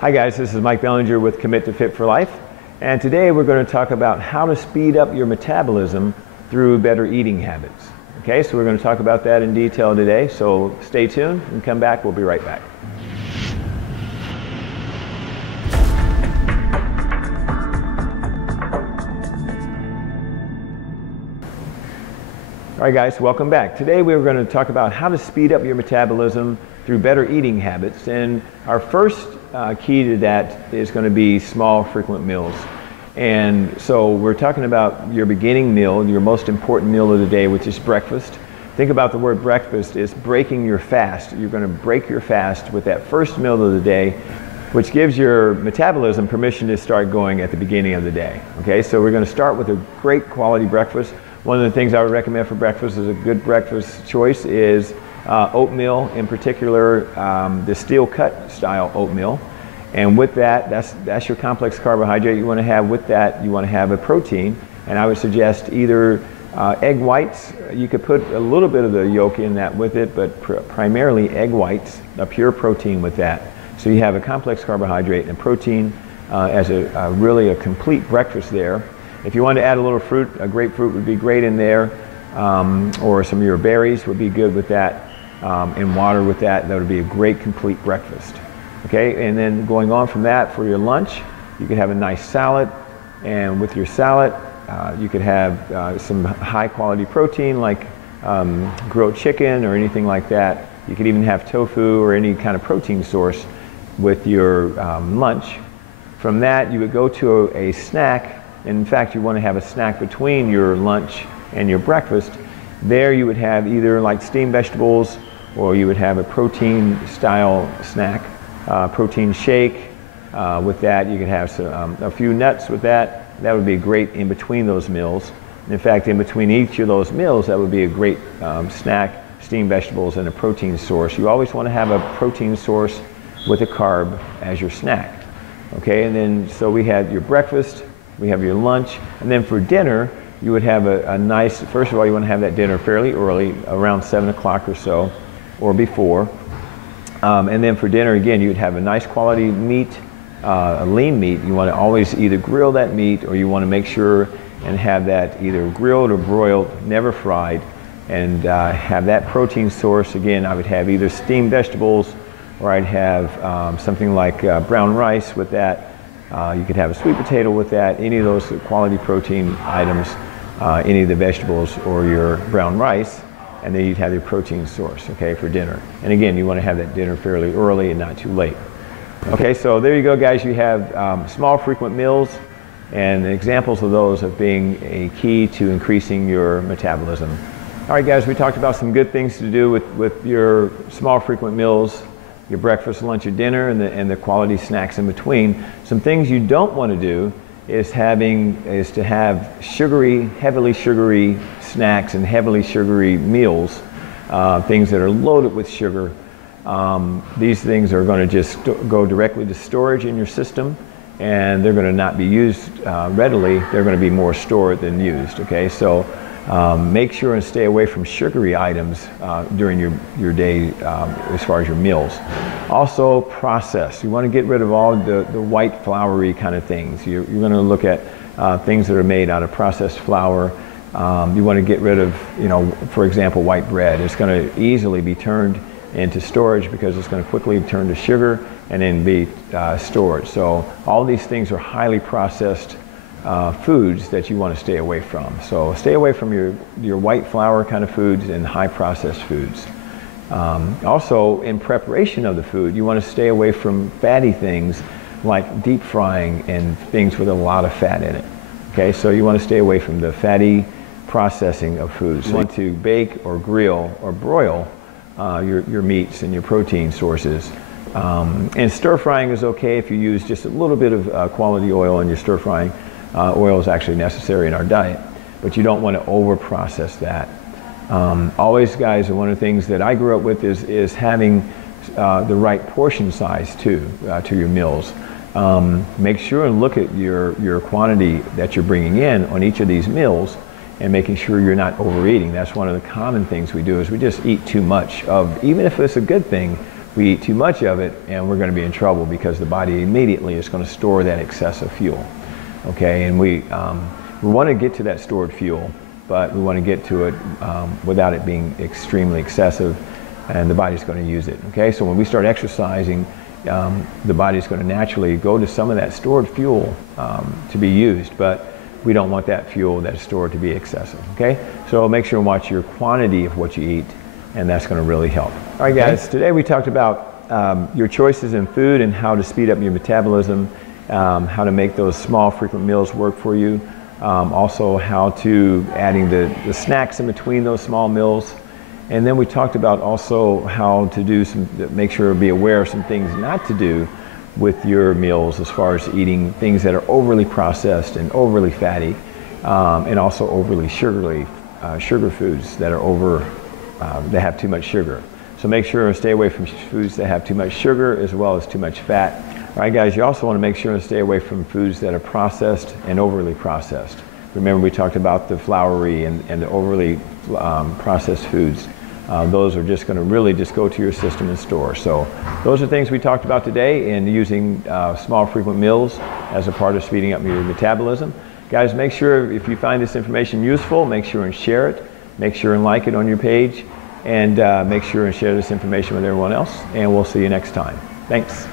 Hi guys, this is Mike Bellinger with Commit to Fit for Life, and today we're going to talk about how to speed up your metabolism through better eating habits. Okay, so we're going to talk about that in detail today, so stay tuned and come back. We'll be right back. All right guys, welcome back. Today we're going to talk about how to speed up your metabolism through better eating habits, and our first key to that is going to be small, frequent meals. And so we're talking about your beginning meal, your most important meal of the day, which is breakfast. Think about the word breakfast is breaking your fast. You're going to break your fast with that first meal of the day, which gives your metabolism permission to start going at the beginning of the day. Okay, so we're going to start with a great quality breakfast. One of the things I would recommend for breakfast as a good breakfast choice is oatmeal, in particular the steel cut style oatmeal. And with that, that's your complex carbohydrate you want to have. With that, you want to have a protein, and I would suggest either egg whites. You could put a little bit of the yolk in that with it, but primarily egg whites, a pure protein with that. So you have a complex carbohydrate and protein as really a complete breakfast there. If you want to add a little fruit, a grapefruit would be great in there, or some of your berries would be good with that, and water with that. That would be a great complete breakfast. Okay, and then going on from that, for your lunch, you could have a nice salad, and with your salad, you could have some high quality protein like grilled chicken or anything like that. You could even have tofu or any kind of protein source with your lunch. From that, you would go to a snack. In fact, you want to have a snack between your lunch and your breakfast. There you would have either like steamed vegetables, or you would have a protein style snack, protein shake. With that, you could have a few nuts with that. That would be great in between those meals. In fact, in between each of those meals, that would be a great snack, steamed vegetables and a protein source. You always want to have a protein source with a carb as your snack. Okay, and then so we had your breakfast, we have your lunch, and then for dinner, you would have a nice, first of all, you want to have that dinner fairly early, around 7 o'clock or so, or before. And then for dinner, again, you would have a nice quality meat, a lean meat. You want to always either grill that meat, or you want to make sure and have that either grilled or broiled, never fried, and have that protein source. Again, I would have either steamed vegetables, or I'd have something like brown rice with that. You could have a sweet potato with that, any of those quality protein items, any of the vegetables or your brown rice, and then you'd have your protein source, okay, for dinner. And again, you want to have that dinner fairly early and not too late. Okay, so there you go, guys. You have small, frequent meals, and examples of those of being a key to increasing your metabolism. All right, guys, we talked about some good things to do with your small, frequent meals, your breakfast, lunch, your dinner, and the quality snacks in between. Some things you don't want to do is to have sugary, heavily sugary snacks and heavily sugary meals, things that are loaded with sugar. These things are going to just go directly to storage in your system, and they're going to not be used readily. They're going to be more stored than used. Okay, so make sure and stay away from sugary items during your day as far as your meals. Also, processed. You want to get rid of all the white floury kind of things. You're going to look at things that are made out of processed flour. You want to get rid of, for example, white bread. It's going to easily be turned into storage because it's going to quickly turn to sugar and then be stored. So all these things are highly processed foods that you want to stay away from. So stay away from your white flour kind of foods and high processed foods. Also, in preparation of the food, you want to stay away from fatty things like deep frying and things with a lot of fat in it. Okay, so you want to stay away from the fatty processing of foods. You want to bake or grill or broil your meats and your protein sources. And stir frying is okay if you use just a little bit of quality oil in your stir frying. Oil is actually necessary in our diet, but you don't want to over process that. Always, guys, one of the things that I grew up with is having the right portion size to your meals. Make sure and look at your quantity that you're bringing in on each of these meals, and making sure you're not overeating. That's one of the common things we do, is we just eat too much of, even if it's a good thing we eat too much of it, and we're going to be in trouble because the body immediately is going to store that excessive fuel. Okay, and we want to get to that stored fuel, but we want to get to it without it being extremely excessive, and the body's going to use it. Okay, so when we start exercising, the body's going to naturally go to some of that stored fuel to be used, but we don't want that fuel that's stored to be excessive. Okay, so make sure and watch your quantity of what you eat, and that's going to really help. All right, guys, today we talked about your choices in food and how to speed up your metabolism, how to make those small frequent meals work for you, also how to adding the snacks in between those small meals, and then we talked about also how to do make sure to be aware of some things not to do with your meals as far as eating things that are overly processed and overly fatty, and also overly sugar foods that are that have too much sugar. So make sure and stay away from foods that have too much sugar as well as too much fat. All right, guys, you also want to make sure and stay away from foods that are processed and overly processed. Remember, we talked about the floury and the overly processed foods. Those are just going to really just go to your system and store. So those are things we talked about today in using small frequent meals as a part of speeding up your metabolism. Guys, make sure if you find this information useful, make sure and share it. Make sure and like it on your page, and make sure and share this information with everyone else, and we'll see you next time. Thanks.